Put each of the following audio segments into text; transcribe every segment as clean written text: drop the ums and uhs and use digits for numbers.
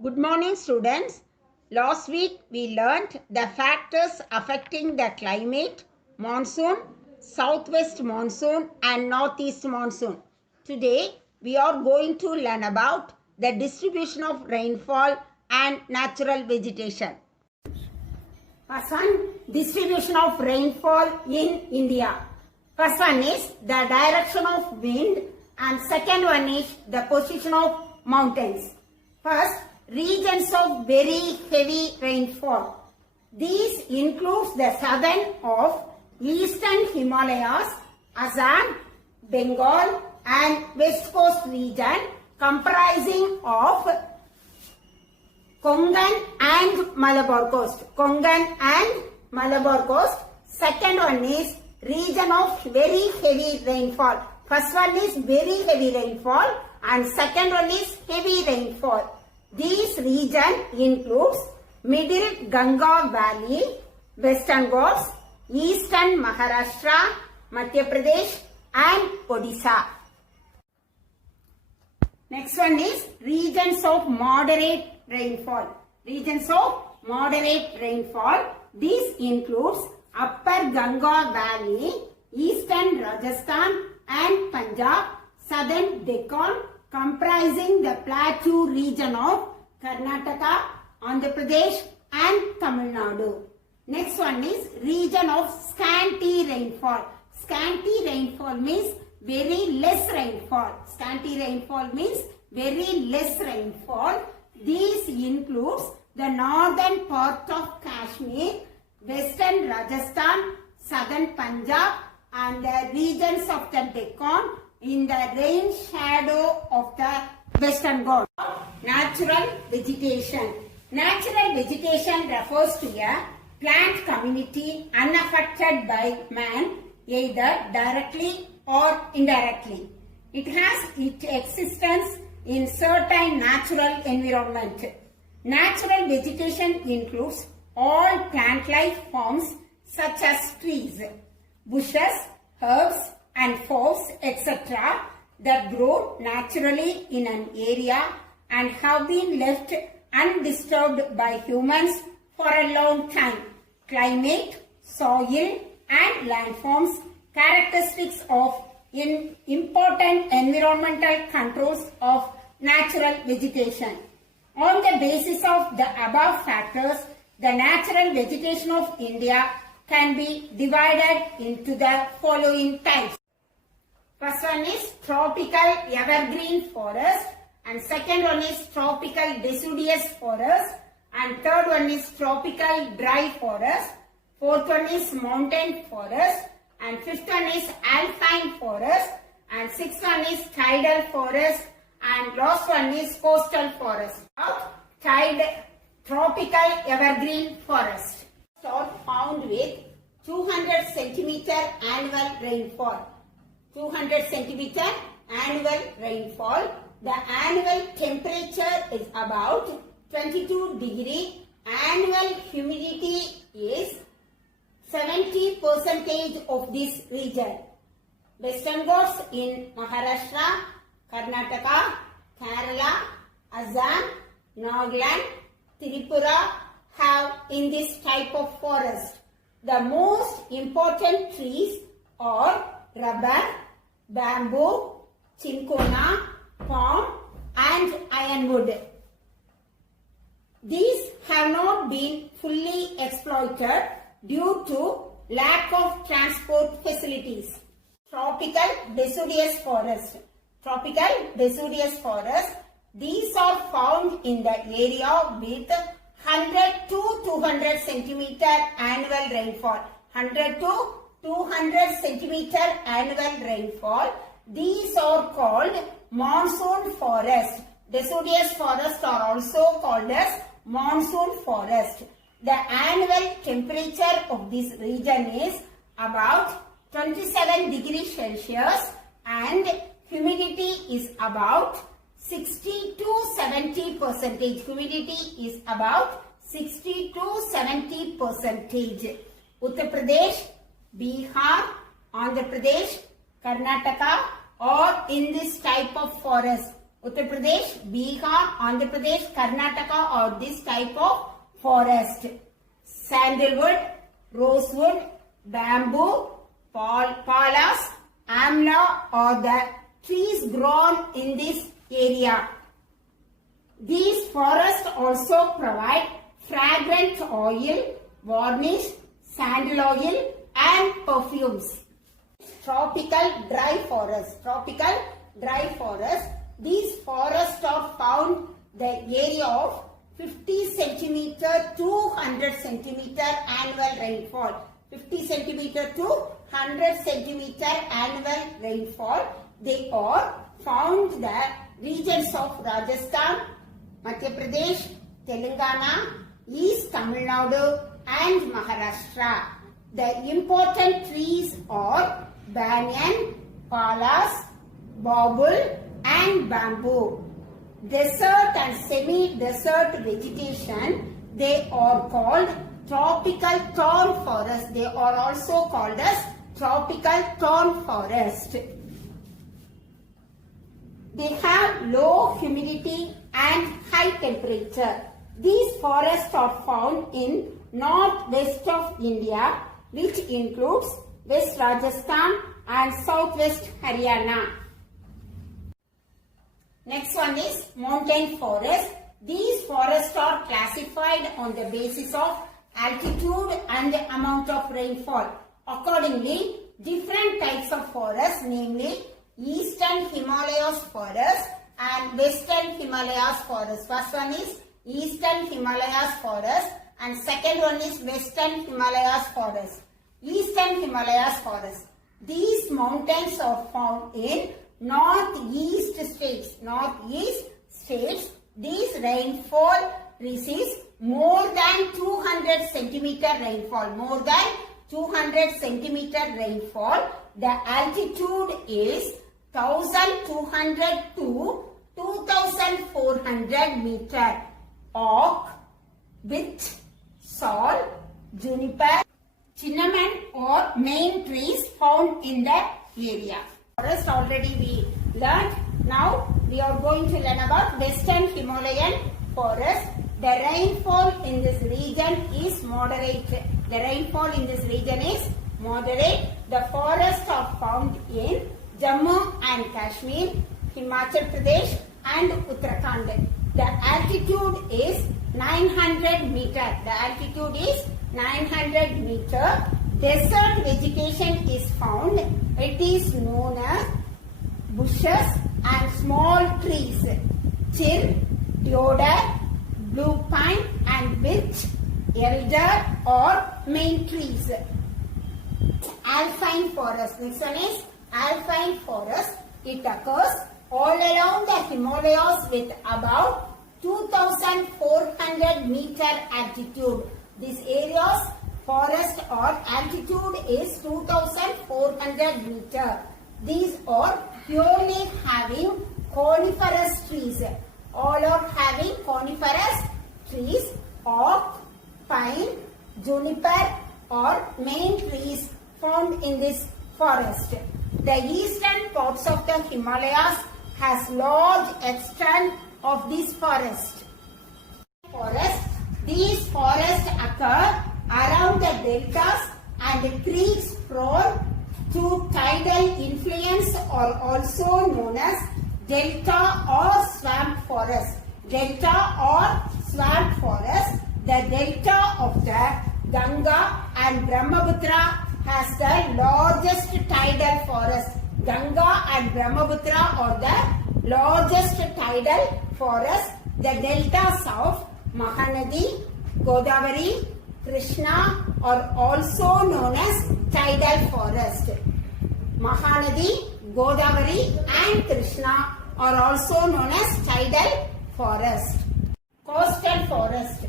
Good morning, students. Last week we learnt the factors affecting the climate, monsoon, southwest monsoon and northeast monsoon. Today we are going to learn about the distribution of rainfall and natural vegetation. First one, distribution of rainfall in India. First one is the direction of wind and second one is the position of mountains. First, regions of very heavy rainfall. These includes the southern of eastern Himalayas, Assam, Bengal and west coast region comprising of Kongan and Malabar coast. Kongan and Malabar coast. Second one is region of very heavy rainfall. First one is very heavy rainfall and second one is heavy rainfall. This region includes Middle Ganga Valley, Western Ghats, Eastern Maharashtra, Madhya Pradesh and Odisha. Next one is regions of moderate rainfall. Regions of moderate rainfall. This includes Upper Ganga Valley, Eastern Rajasthan and Punjab, Southern Deccan, comprising the plateau region of Karnataka, Andhra Pradesh and Tamil Nadu. Next one is region of scanty rainfall. Scanty rainfall means very less rainfall. Scanty rainfall means very less rainfall. This includes the northern part of Kashmir, western Rajasthan, southern Punjab and the regions of the Deccan in the rain shadow of the Western Ghats. Natural vegetation. Natural vegetation refers to a plant community unaffected by man either directly or indirectly. It has its existence in certain natural environment. Natural vegetation includes all plant life forms such as trees, bushes, herbs and forests, etc. that grow naturally in an area and have been left undisturbed by humans for a long time. Climate, soil and landforms, characteristics of important environmental controls of natural vegetation. On the basis of the above factors, the natural vegetation of India can be divided into the following types. First one is tropical evergreen forest and second one is tropical deciduous forest and third one is tropical dry forest. Fourth one is mountain forest and fifth one is alpine forest and sixth one is tidal forest and last one is coastal forest. Tropical evergreen forest are found with 200 centimeter annual rainfall. 200 centimeter annual rainfall. The annual temperature is about 22 degree. Annual humidity is 70% of this region. Western Ghats in Maharashtra, Karnataka, Kerala, Assam, Nagaland, Tripura have in this type of forest. The most important trees are rubber, bamboo, cinchona, palm and ironwood. These have not been fully exploited due to lack of transport facilities. Tropical deciduous forest. Tropical deciduous forest. These are found in the area with 100 to 200 centimeter annual rainfall. 100 to 200 centimeter annual rainfall. These are called monsoon forest. Deciduous forests are also called as monsoon forest. The annual temperature of this region is about 27 degrees Celsius and humidity is about 60 to 70%. Humidity is about 60 to 70%. Uttar Pradesh, Bihar, Andhra Pradesh, Karnataka are in this type of forest. Uttar Pradesh, Bihar, Andhra Pradesh, Karnataka are this type of forest. Sandalwood, rosewood, bamboo, palas, amla are the trees grown in this area. These forests also provide fragrant oil, varnish, sandal oil and perfumes. Tropical dry forest. Tropical dry forest. These forests are found the area of 50 centimeter to 100 centimeter annual rainfall. 50 centimeter to 100 centimeter annual rainfall. They are found in the regions of Rajasthan, Madhya Pradesh, Telangana, East Tamil Nadu and Maharashtra. The important trees are banyan, palas, babul and bamboo. Desert and semi-desert vegetation, they are called tropical thorn forest. They are also called as tropical thorn forest. They have low humidity and high temperature. These forests are found in northwest of India, which includes West Rajasthan and southwest Haryana. Next one is mountain forest. These forests are classified on the basis of altitude and the amount of rainfall. Accordingly, different types of forests, namely Eastern Himalayas forest and Western Himalayas forest. First one is Eastern Himalayas forest and second one is Western Himalayas forest. Eastern Himalayas forest. These mountains are found in northeast states. Northeast states. These rainfall receives more than 200 centimeter rainfall. More than 200 centimeter rainfall. The altitude is 1200 to 2400 meter. Oak, beech, sal, juniper, cinnamon are main trees found in the area. Forest already we learned. Now we are going to learn about Western Himalayan forest. The rainfall in this region is moderate. The rainfall in this region is moderate. The forests are found in Jammu and Kashmir, Himachal Pradesh and Uttarakhand. The altitude is 900 meter. The altitude is 900 meter. Desert vegetation is found. It is known as bushes and small trees. Chir, deodar, blue pine and birch, elder are main trees. Alpine forest. Next one is alpine forest. It occurs all along the Himalayas with about 2400 meter altitude. These areas forest or altitude is 2400 meter. These are purely having coniferous trees. All are having coniferous trees. Oak, pine, juniper are main trees found in this forest. The eastern parts of the Himalayas has large extent of this forest. These forests occur around the deltas and the creeks prone to tidal influence are also known as delta or swamp forest. Delta or swamp forest. The delta of the Ganga and Brahmaputra has the largest tidal forest. Ganga and Brahmaputra are the largest tidal forest. The deltas of Mahanadi, Godavari, Krishna are also known as tidal forest. Mahanadi, Godavari and Krishna are also known as tidal forest. Coastal forest.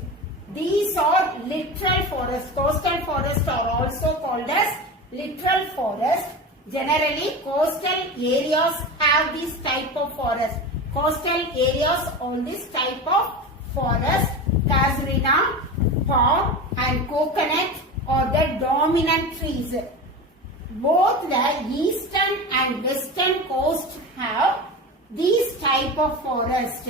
These are littoral forests. Coastal forests are also called as littoral forest. Generally, coastal areas have this type of forest. Coastal areas on this type of forest. Casuarina, palm and coconut are the dominant trees. Both the eastern and western coast have these type of forest.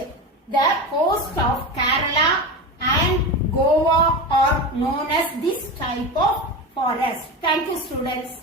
The coast of Kerala and Goa are known as this type of forest. Thank you, students.